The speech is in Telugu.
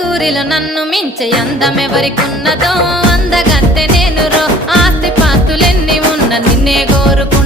ఊరిలో నన్ను మించే అందమెవరికున్నదో అందగత్తె నేను రో ఆస్తి పాస్తులెన్ని ఉన్న నిన్నే కోరుకు